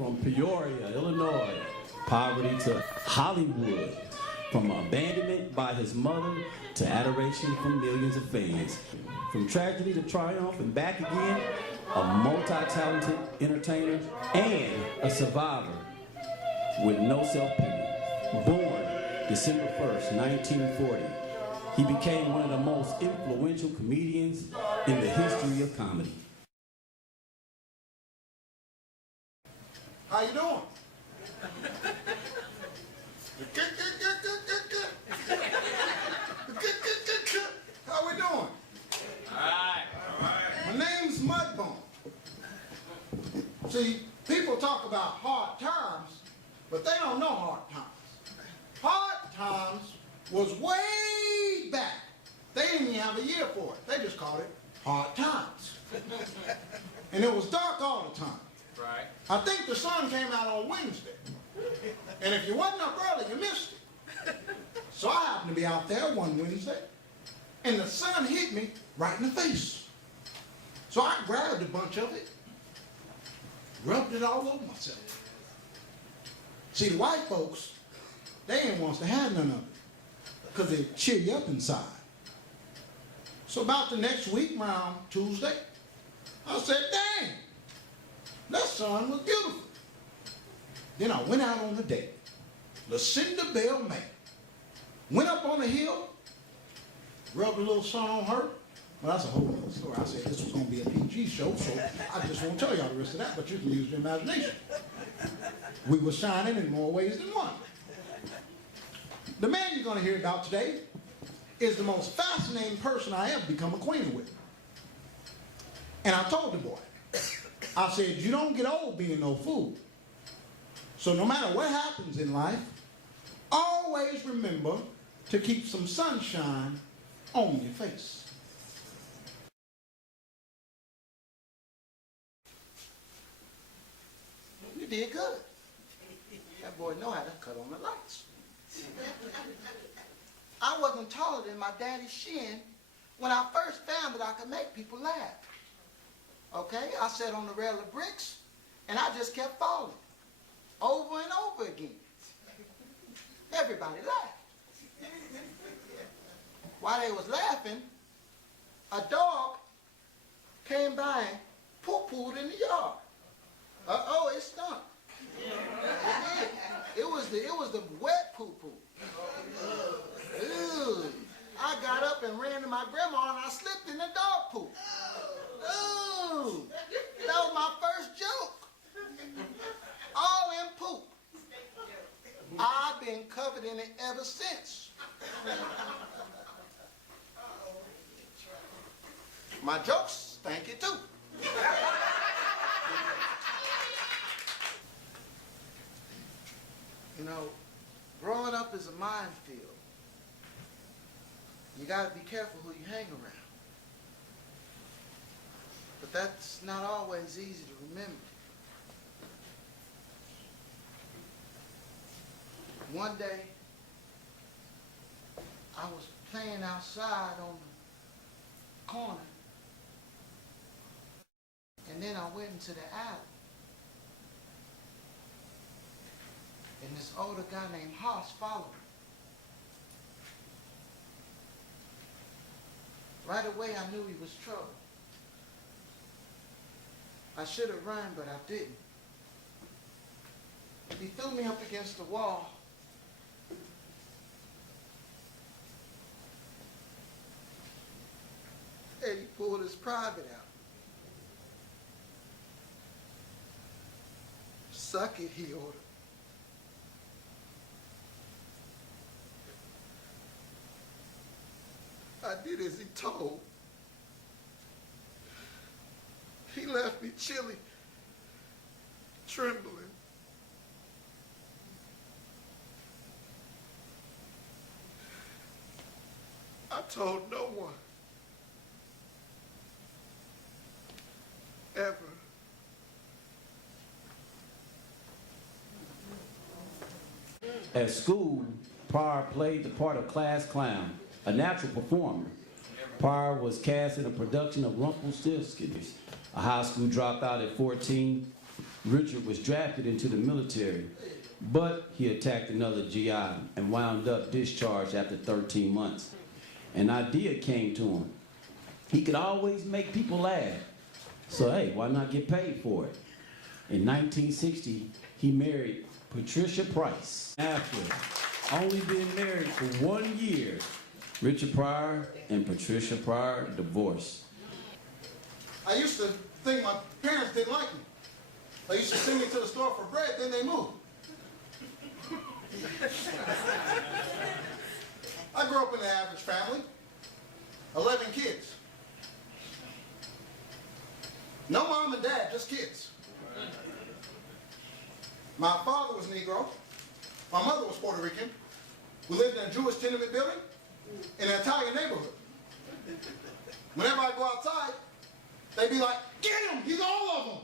from Peoria, Illinois, poverty to Hollywood, from abandonment by his mother to adoration from millions of fans. From tragedy to triumph and back again, a multi-talented entertainer and a survivor with no self-pity. Born December 1st, 1940, he became one of the most influential comedians in the history of comedy. How you doing? How we doing? All right. My name's Mudbone. See, people talk about hard times, but they don't know hard times. Hard times was way back. They didn't even have a year for it. They just called it hard times. And it was dark all the time. Right. I think the sun came out on Wednesday. And if you wasn't up early, you missed it. So I happened to be out there one Wednesday, and the sun hit me right in the face. So I grabbed a bunch of it, rubbed it all over myself. See, the white folks, they ain't want to have none of it, because they cheer you up inside. So about the next week, around Tuesday, I said, dang, that sun was beautiful. Then I went out on a date. Lucinda Bell May. Went up on the hill, rubbed a little sun on her. Well, that's a whole other story. I said this was going to be a PG show, so I just won't tell y'all the rest of that, but you can use your imagination. We were shining in more ways than one. The man you're going to hear about today is the most fascinating person I ever become acquainted with. And I told the boy, I said, you don't get old being no fool. So no matter what happens in life, always remember to keep some sunshine on your face. You did good. That boy know how to cut on the lights. I wasn't taller than my daddy's shin when I first found that I could make people laugh. Okay, I sat on the rail of bricks and I just kept falling over and over again. Everybody laughed. While they was laughing, a dog came by and poo-pooed in the yard. Uh-oh, it stunk. It was the wet poo-poo. Ew. I got up and ran to my grandma and I slipped in the dog poop. Ooh, that was my first joke. All in poop. I've been covered in it ever since. My jokes thank you too. You know, growing up is a minefield. You gotta be careful who you hang around. But that's not always easy to remember. One day, I was playing outside on the corner, and then I went into the alley. And this older guy named Hoss followed me. Right away, I knew he was trouble. I should have run, but I didn't. He threw me up against the wall. And he pulled his private out. Suck it, he ordered. I did as he told. He left me chilly, trembling. I told no one, ever. At school, PRYOR played the part of class clown, a natural performer. PRYOR was cast in a production of Rumpelstiltskin, a high school dropout at 14, Richard was drafted into the military, but he attacked another GI and wound up discharged after 13 months. An idea came to him. He could always make people laugh. So hey, why not get paid for it? In 1960, he married Patricia Price. After only being married for 1 year, Richard Pryor and Patricia Pryor divorced. I used to think my parents didn't like me. They used to send me to the store for bread, then they moved. I grew up in an average family, 11 kids. No mom and dad, just kids. My father was Negro. My mother was Puerto Rican. We lived in a Jewish tenement building in an Italian neighborhood. Whenever I go outside, they be like, "Get him! He's all of them!"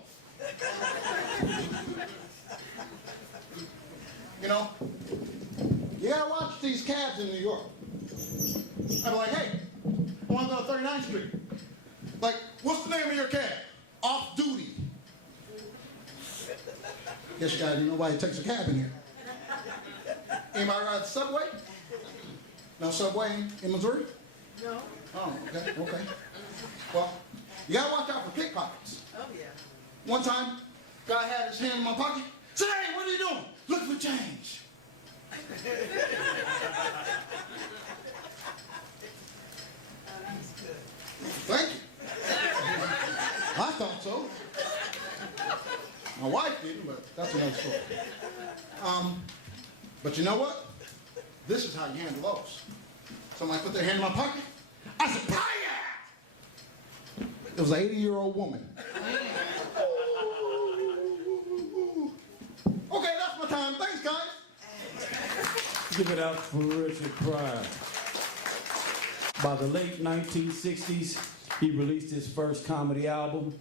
You know? You gotta watch these cabs in New York. I'd be like, "Hey, I want to go to 39th Street." Like, "What's the name of your cab?" "Off duty." Guess you guys, nobody takes a cab in here. Anybody ride the subway? No subway in Missouri? No. Oh, okay. Well, you gotta watch out for pickpockets. Oh, yeah. One time, guy had his hand in my pocket. Said, "Hey, what are you doing?" "Look for change." Thank you. I thought so. My wife didn't, but that's another story. But you know what? This is how you handle those. Somebody put their hand in my pocket. I said, "Fire!" It was an 80-year-old woman. Okay, that's my time. Thanks, guys. Give it out for Richard Pryor. By the late 1960s, he released his first comedy album,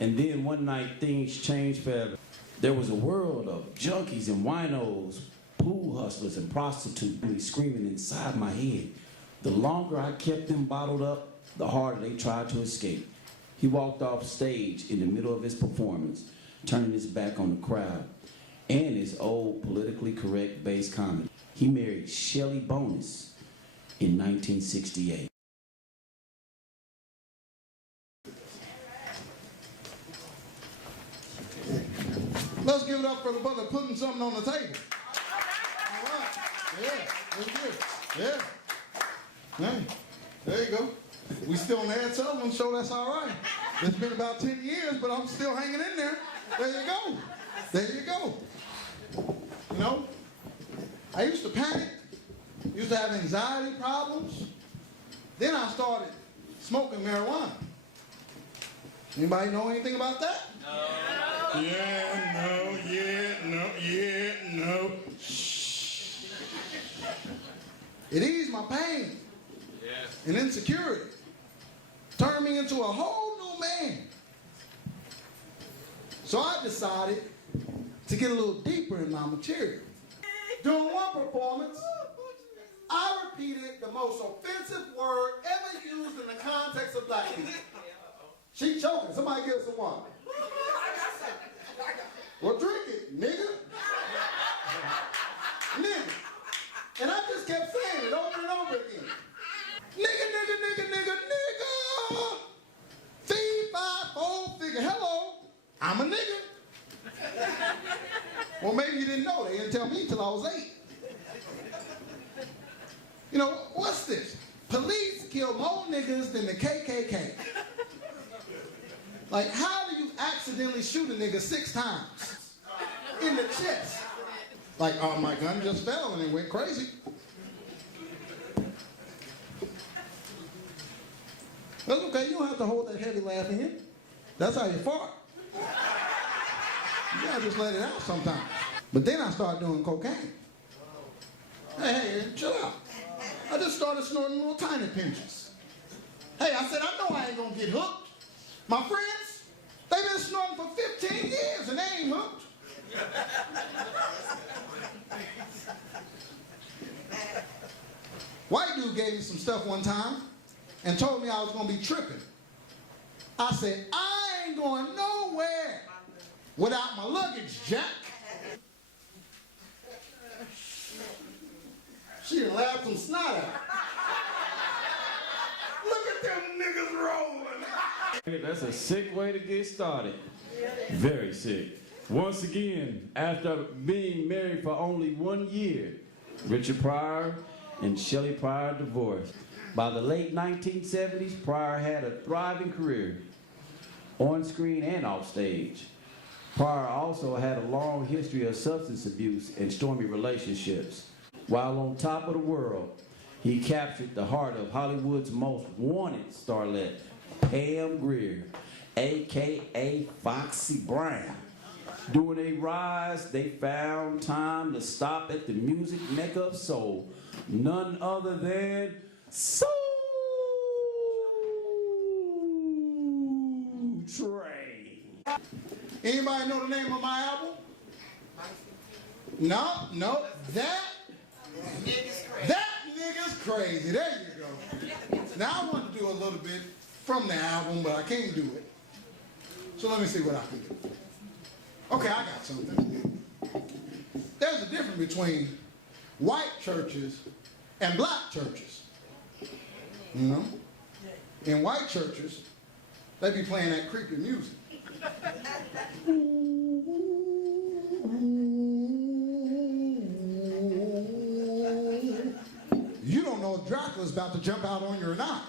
and then one night things changed forever. There was a world of junkies and winos, pool hustlers and prostitutes screaming inside my head. The longer I kept them bottled up, the harder they tried to escape. He walked off stage in the middle of his performance, turning his back on the crowd and his old politically correct bass comedy. He married Shelley Bonus in 1968. Let's give it up for the brother putting something on the table. All right. Yeah, that's good. Yeah. Hey, there you go. We still on the Ed Sullivan show, that's all right. It's been about 10 years, but I'm still hanging in there. There you go. There you go. You know, I used to panic, used to have anxiety problems. Then I started smoking marijuana. Anybody know anything about that? No. No. Shh. It eased my pain and insecurity. Turned me into a whole new man. So I decided to get a little deeper in my material. During one performance, I repeated the most offensive word ever used in the context of black people. She choking. Somebody give her some water. Well, drink it, nigga. Nigga. And I just kept saying it over and over again. Nigga. 3, 5, 4 figure. Hello, I'm a nigga. Well, maybe you didn't know. They didn't tell me till I was 8. You know, what's this? Police kill more niggas than the KKK. Like, how do you accidentally shoot a nigga 6 times in the chest? Like, oh, my gun just fell and it went crazy. That's okay. You don't have to hold that heavy laugh in. That's how you fart. You gotta just let it out sometimes. But then I started doing cocaine. Hey, chill out. I just started snorting little tiny pinches. Hey, I said, I know I ain't gonna get hooked. My friends, they've been snorting for 15 years and they ain't hooked. White dude gave me some stuff one time and told me I was gonna be tripping. I said, I ain't going nowhere. without my luggage, Jack. She done laughed some snot out. Look at them niggas rolling. That's a sick way to get started. Very sick. Once again, after being married for only 1 year, Richard Pryor and Shelley Pryor divorced. By the late 1970s, Pryor had a thriving career, on screen and off stage. Pryor also had a long history of substance abuse and stormy relationships. While on top of the world, he captured the heart of Hollywood's most wanted starlet, Pam Grier, a.k.a. Foxy Brown. During a rise, they found time to stop at the music mecca of soul, none other than Soul Train. Anybody know the name of my album? No, that nigga's crazy. There you go. Now I want to do a little bit from the album, but I can't do it. So let me see what I can do. Okay, I got something. There's a difference between white churches and black churches. You know? In white churches, they be playing that creepy music. You don't know if Dracula's about to jump out on you or not.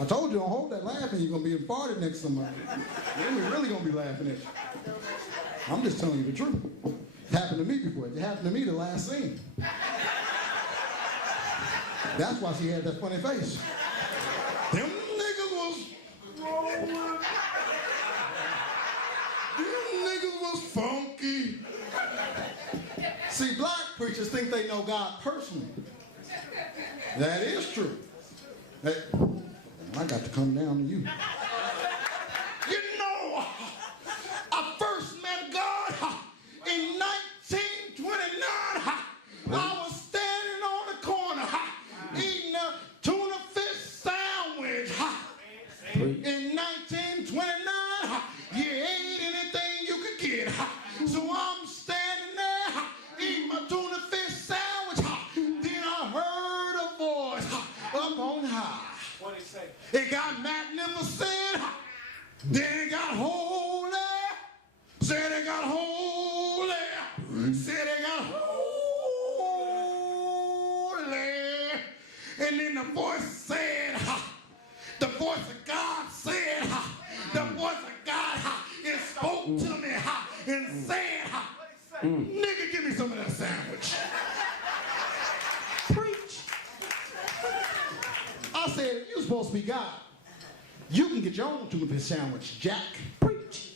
I told you, don't hold that laughing. You're going to be farted next to somebody. They're really going to be laughing at you. I'm just telling you the truth. It happened to me before. It happened to me the last scene. That's why she had that funny face. Them niggas was rolling. Them niggas was funky. See, black preachers think they know God personally. That is true. Hey, I got to come down to you. You know, I first met God in 1929. I was standing on the corner eating a tuna fish sandwich. In 1929, you ate anything you could get. So I'm standing there eating my tuna fish sandwich. Then I heard a voice up on high. What did he say? It got magnificent, then it got holy, said it got holy, said it got holy, and then the voice said, the voice of God said, the voice of God, it spoke to me and said, nigga, give me some of that sandwich. Preach. I said, if you're supposed to be God, you can get your own tuna fish sandwich, Jack. Preach.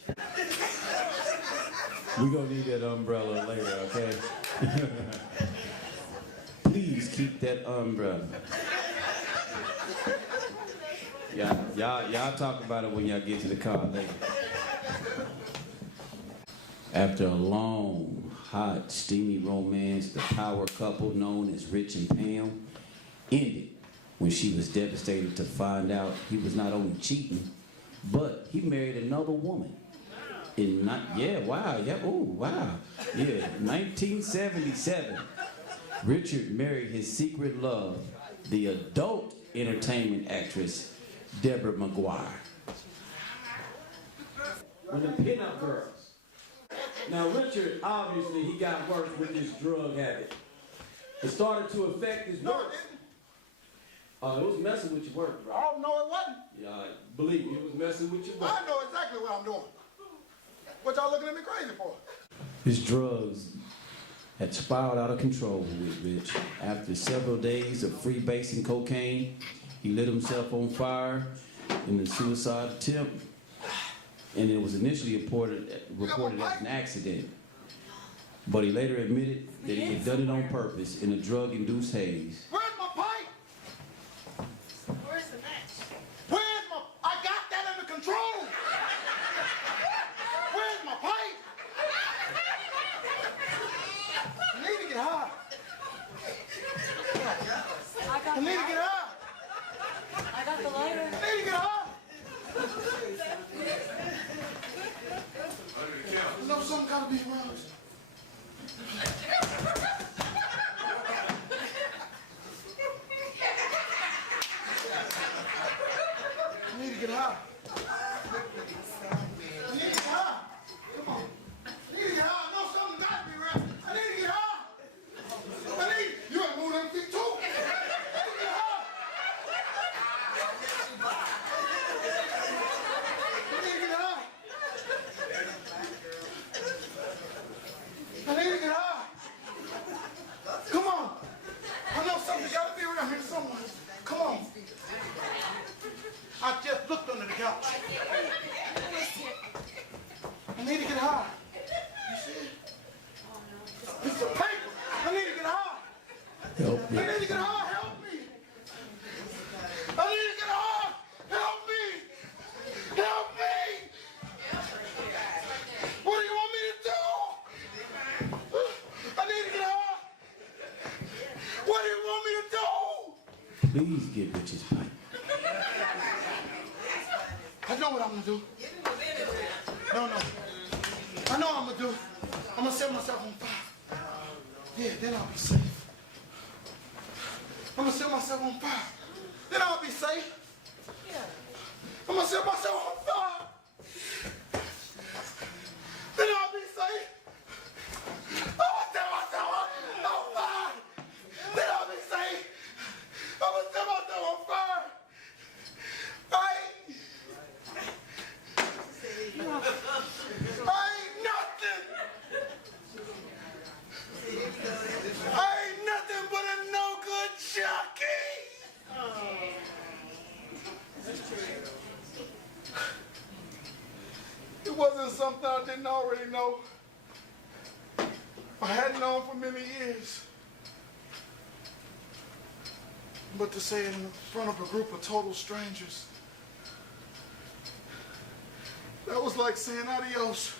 We're going to need that umbrella later, okay? Please keep that umbrella. Y'all talk about it when y'all get to the car later. After a long, hot, steamy romance, the power couple known as Rich and Pam ended when she was devastated to find out he was not only cheating, but he married another woman. In 1977, Richard married his secret love, the adult entertainment actress, Deborah McGuire. When the pinup girls. Now Richard, obviously, he got worse with his drug habit. It started to affect his work. It was messing with your work, right? Oh, no, it wasn't. Yeah, believe me, it was messing with your work. I know exactly what I'm doing. What y'all looking at me crazy for? His drugs had spiraled out of control with Rich. After several days of freebasing cocaine, he lit himself on fire in a suicide attempt, and it was initially reported as an accident. But he later admitted that he had done it on purpose in a drug-induced haze. Where's my pipe? Where's the match? Where's my... I got that under control. Where's my pipe? I need to get high. I need to get high. I got the get high. I need to get high. Come on. I need to get high. I know something got me right. I need to get high. You ain't moving them feet too. I need to get high. I need to get high. I need to get high. Come on. I know something's got to be around here somewhere. Come on. I just looked under the couch. I need to get high. You see it? It's a paper. I need to get high. Help me. I need to get high. Help me. I need to get high. Help me. Help me. What do you want me to do? I need to get high. What do you want me to do? Please get Rich's pipe. I know what I'm gonna do. No. I know what I'm gonna do. I'm gonna set myself on fire. Yeah, then I'll be safe. I'm gonna set myself on fire. Then I'll be safe. I'm gonna set myself on fire. Then I'll be safe. I'm gonna set myself on fire. Then I'll be safe. I'm gonna set myself on fire. I ain't nothing. I ain't nothing but a no good jockey. It wasn't something I didn't already know. I hadn't known for many years. But to say it in front of a group of total strangers, that was like saying adios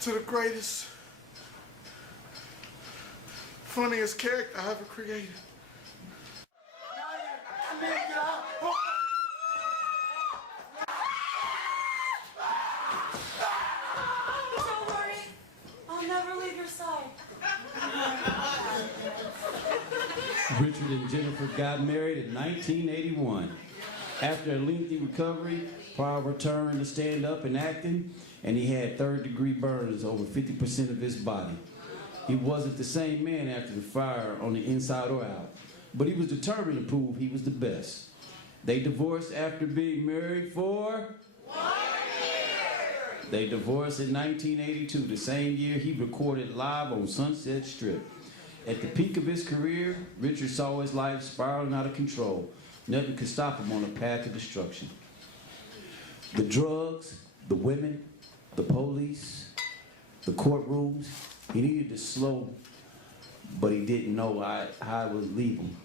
to the greatest, funniest character I ever created. I need to get out. Don't worry, I'll never leave your side. Richard and Jennifer got married in 1981. After a lengthy recovery, PRYOR returned to stand up and acting, and he had third-degree burns over 50% of his body. He wasn't the same man after the fire on the inside or out, but he was determined to prove he was the best. They divorced after being married for 1 year. They divorced in 1982, the same year he recorded live on Sunset Strip. At the peak of his career, Richard saw his life spiraling out of control. Nothing could stop him on a path to destruction. The drugs, the women, the police, the courtrooms, he needed to slow, but he didn't know how it would leave him.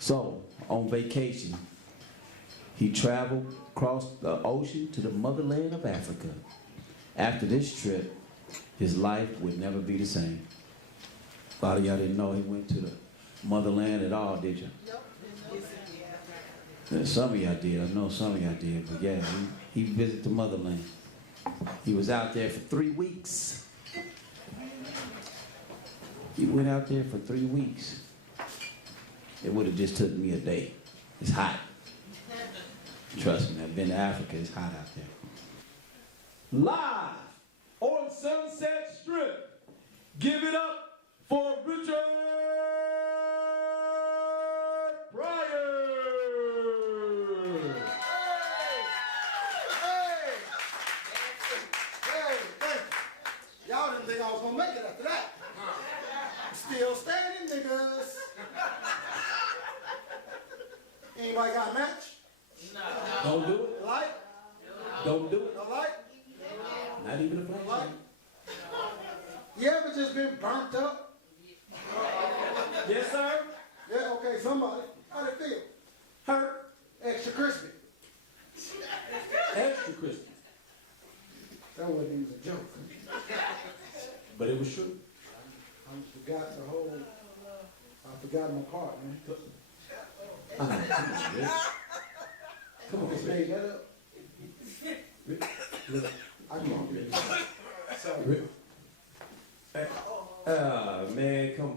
So, on vacation, he traveled across the ocean to the motherland of Africa. After this trip, his life would never be the same. A lot of y'all didn't know he went to the motherland at all, did you? Some of y'all did. I know some of y'all did, but yeah, he visited the motherland. He was out there for 3 weeks. He went out there for 3 weeks. It would have just took me a day. It's hot. Trust me, I've been to Africa. It's hot out there. Live on Sunset Strip, give it up for Richard PRYOR. Y'all didn't think I was gonna make it after that. Still standing, niggas. Anybody got a match? No. Don't do it. Light? Don't do it. No light? Not even a flashlight. You ever just been burnt up? Yes, sir. Yeah, okay, somebody. How'd it feel? Hurt? Extra crispy. Extra crispy. That wasn't even a joke. But it was true. I forgot my part, man. Come on, Rick. Come on, Just Rick. made that up. Rick. I can't read. Sorry. Rick. Man, come.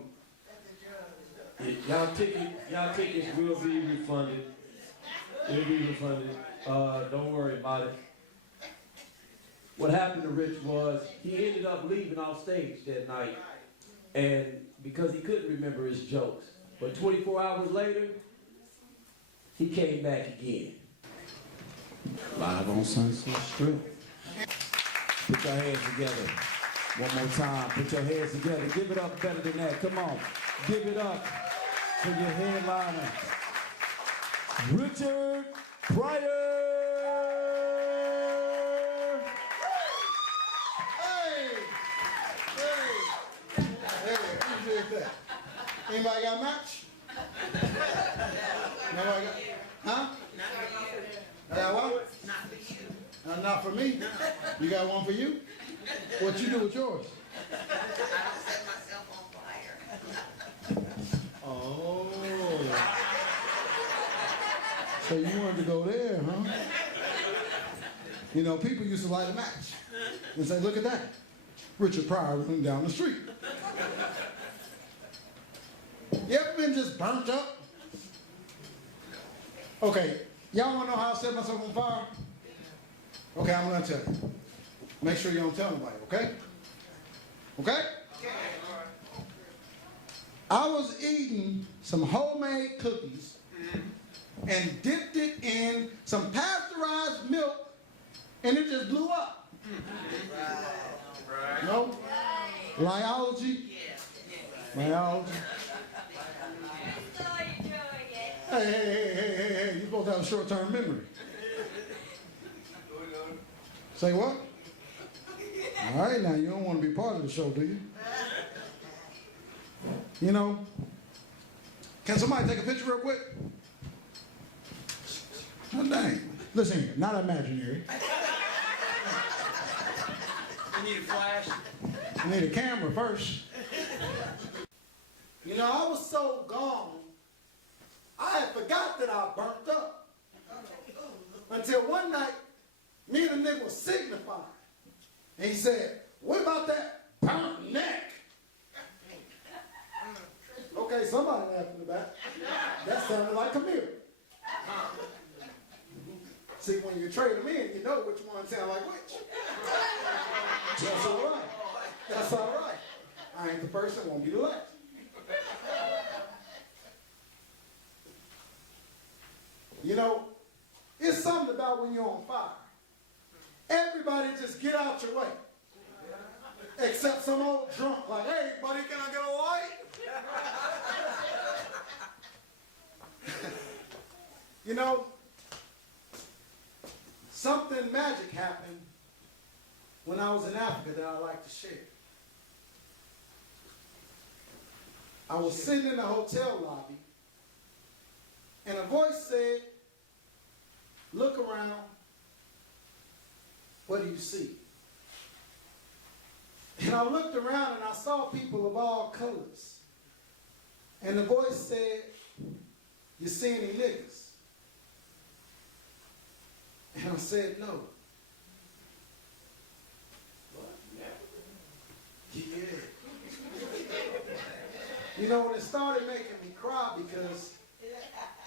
Y'all tickets will be refunded. It'll be refunded. Don't worry about it. What happened to Rich was he ended up leaving off stage that night, and because he couldn't remember his jokes. But 24 hours later, he came back again. Live on Sunset Strip. Put your hands together. One more time. Put your hands together. Give it up better than that. Come on. Give it up for your headliner, Richard Pryor. Anybody got a match? Nobody got? Huh? I got one? Not for me. You got one for you? What you do with yours? I don't set myself on fire. Oh. So you wanted to go there, huh? You know, people used to light a match and say, look at that. Richard Pryor running down the street. You ever been just burnt up? Okay, y'all wanna know how I set myself on fire? Okay, I'm gonna tell you. Make sure you don't tell nobody, okay? Okay? I was eating some homemade cookies and dipped it in some pasteurized milk and it just blew up. No? Lyology? Lyology? Hey, you're supposed to have a short-term memory. Say what? All right, now, you don't want to be part of the show, do you? You know, can somebody take a picture real quick? Oh, dang. Listen here, not imaginary. You need a flash? I need a camera first. You know, I was so gone, I had forgot that I burnt up. Until one night, me and the nigga was signifying. And he said, what about that burnt neck? Okay, somebody laughed in the back. That sounded like Camille. See, when you trade them in, you know which one sound like which. That's all right. That's all right. I ain't the first and won't be the last. You know, it's something about when you're on fire. Everybody just get out your way. Except some old drunk like, hey, buddy, can I get a light? You know, something magic happened when I was in Africa that I'd like to share. I was sitting in the hotel lobby, and a voice said, look around, what do you see? And I looked around and I saw people of all colors. And the voice said, you see any niggas? And I said, no. What? Yeah. You know, when it started making me cry because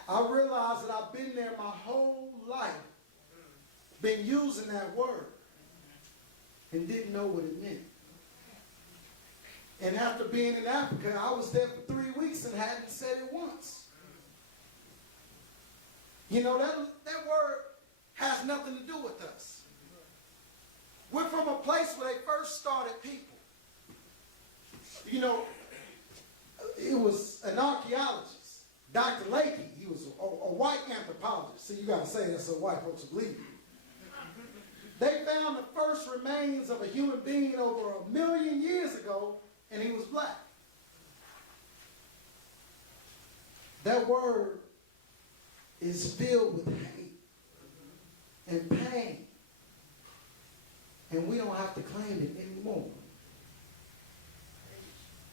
I realized that I've been there my whole life, been using that word, and didn't know what it meant. And after being in Africa, I was there for 3 weeks and hadn't said it once. You know, that word has nothing to do with us. We're from a place where they first started people. You know, it was an archaeologist, Dr. Lakey. He was a white anthropologist. See, you got to say that so white folks will believe you. They found the first remains of a human being over 1 million years ago, and he was black. That word is filled with hate and pain, and we don't have to claim it anymore.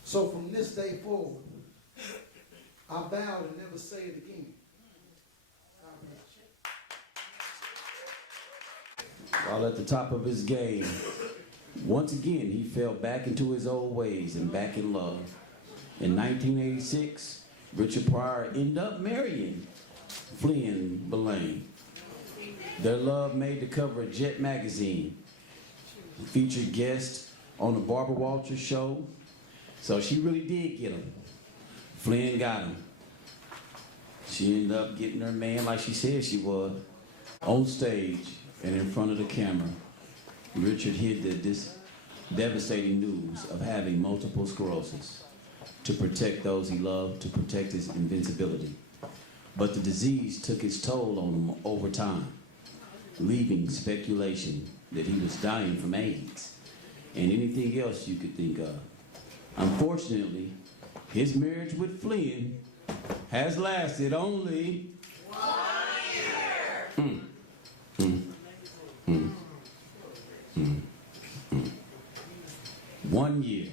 So from this day forward, I vow to never say it again. While at the top of his game, once again, he fell back into his old ways and back in love. In 1986, Richard Pryor ended up marrying Flynn Belaine. Their love made the cover of Jet magazine. Featured guest on the Barbara Walters show. So she really did get him. Flynn got him. She ended up getting her man like she said she was. On stage and in front of the camera, Richard hid this devastating news of having multiple sclerosis to protect those he loved, to protect his invincibility. But the disease took its toll on him over time, leaving speculation that he was dying from AIDS and anything else you could think of. Unfortunately, his marriage with Flynn has lasted only 1 year. 1 year.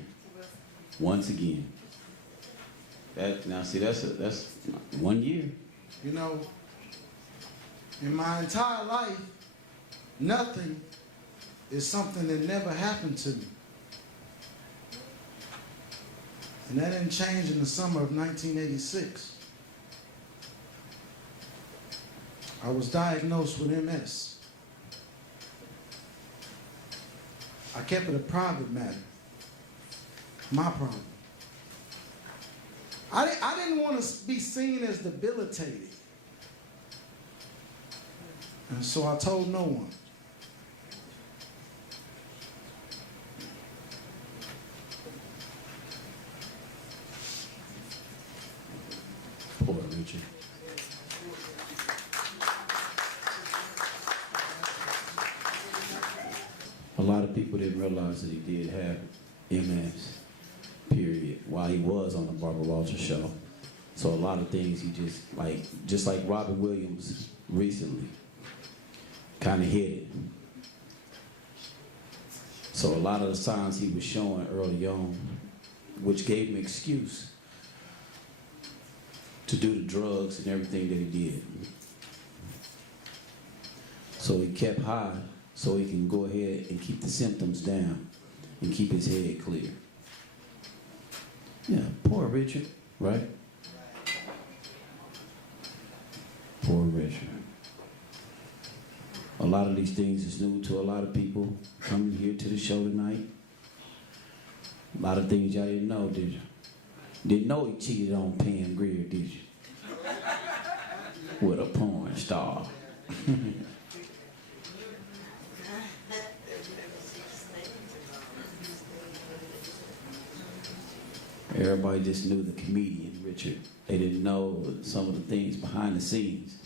Once again. Now see, that's 1 year. You know, in my entire life, nothing is something that never happened to me. And that didn't change in the summer of 1986. I was diagnosed with MS. I kept it a private matter. My problem. I didn't want to be seen as debilitated. And so I told no one. Poor Richard. A lot of people didn't realize that he did have MS, period, while he was on the Barbara Walters show. So a lot of things he just like Robin Williams recently, kind of hid it. So a lot of the signs he was showing early on, which gave him excuse to do the drugs and everything that he did. So he kept high so he can go ahead and keep the symptoms down and keep his head clear. Yeah, poor Richard, right? Poor Richard. A lot of these things is new to a lot of people coming here to the show tonight. A lot of things y'all didn't know, did you? Didn't know he cheated on Pam Grier, did you? With a porn star. Everybody just knew the comedian, Richard. They didn't know some of the things behind the scenes.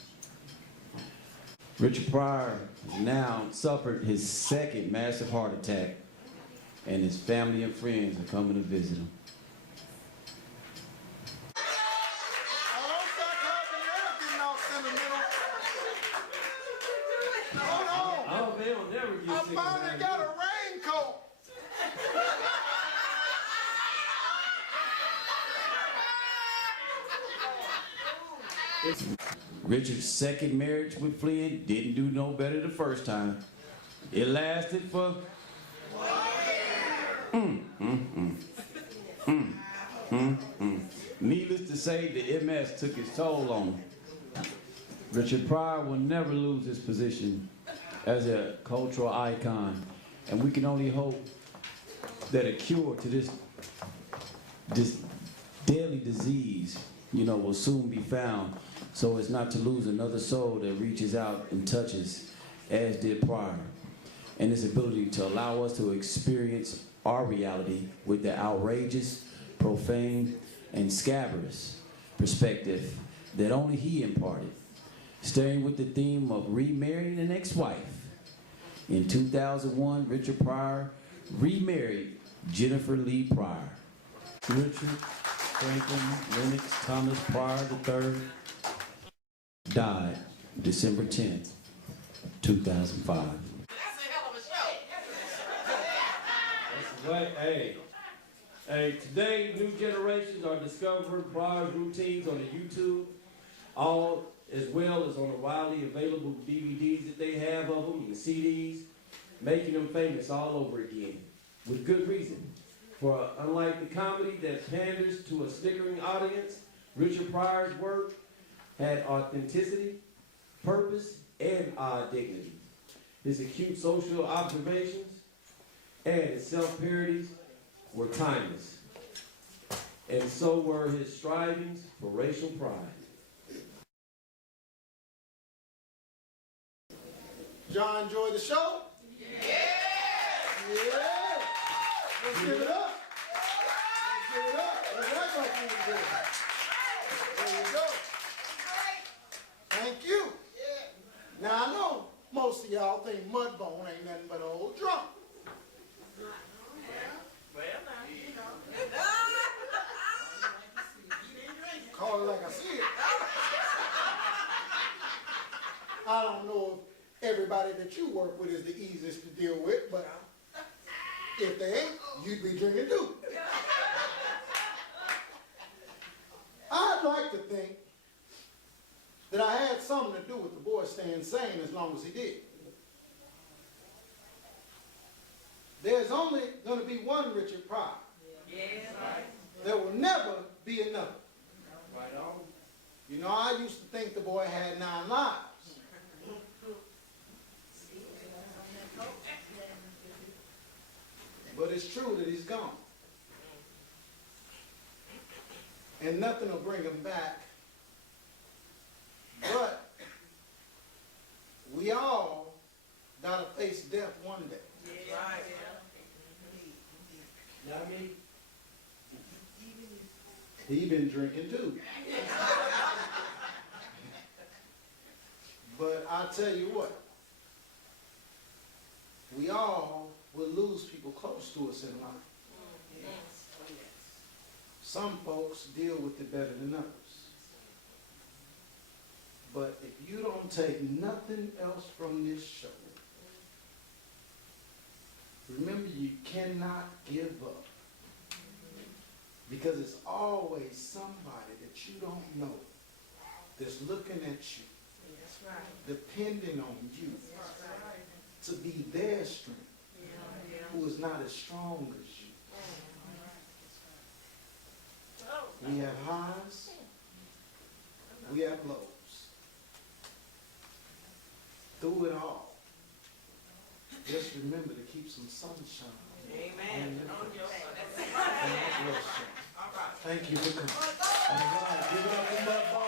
Richard Pryor now suffered his second massive heart attack, and his family and friends are coming to visit him. Oh, they'll never get I sick of finally that. got a raincoat. Richard's second marriage with Flynn didn't do no better the first time. It lasted for 1 year. Needless to say, the MS took its toll on him. Richard Pryor will never lose his position as a cultural icon, and we can only hope that a cure to this deadly disease, will soon be found, so as not to lose another soul that reaches out and touches, as did Pryor, and his ability to allow us to experience our reality with the outrageous, profane, and scabrous perspective that only he imparted, staying with the theme of remarrying an ex-wife. In 2001, Richard Pryor remarried Jennifer Lee Pryor. Richard Franklin Lennox Thomas Pryor III died December 10th, 2005. That's a hell of a show. Hey, today new generations are discovering Pryor's routines on the YouTube, all as well as on the widely available DVDs that they have of them and CDs, making them famous all over again, with good reason. For unlike the comedy that panders to a snickering audience, Richard Pryor's work had authenticity, purpose, and odd dignity. His acute social observations and his self-parodies were timeless. And so were his strivings for racial pride. Y'all enjoy the show? Yeah! Let's give it up. Let's give it up. Let's act like we enjoy it. There you go. Thank you. Now I know most of y'all think Mudbone ain't nothing but an old drunk. Call it like I see it. I don't know if everybody that you work with is the easiest to deal with, but if they ain't, you'd be drinking too. I'd like to think that I had something to do with the boy staying sane as long as he did. There's only going to be one Richard Pryor. There will never be another. Right on. You know, I used to think the boy had 9 lives. But it's true that he's gone. And nothing will bring him back. But we all gotta face death one day. Not me. He been drinking too. But I tell you what, we all will lose people close to us in life. Some folks deal with it better than others. But if you don't take nothing else from this show, remember you cannot give up. Because it's always somebody that you don't know that's looking at you, depending on you to be their strength, who is not as strong as you. We have highs, we have lows. Through it all, just remember to keep some sunshine. Amen. Thank you for coming. All right, give it up for Mudbone.